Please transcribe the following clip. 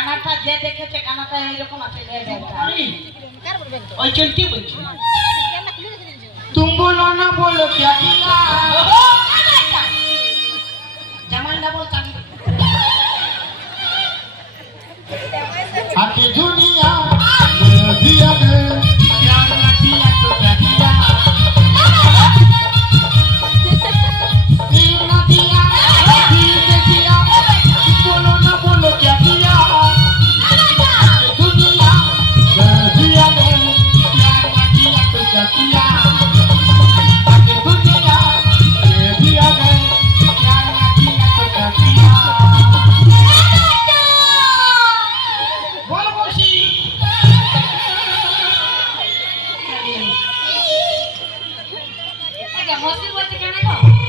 কানাটা যে দেখেছে কানাটা এইরকম আছে ওই চলতি বলছি तुम बोलो ना बोलो क्या किया जमाना बोलता आके दुनिया दिया ने प्यार ना किया तो क्या किया दिल ना दिया दिल से किया तुम बोलो ना बोलो क्या किया आके दुनिया दिया ने प्यार ना किया तो क्या किया হসি বলতে কেন গো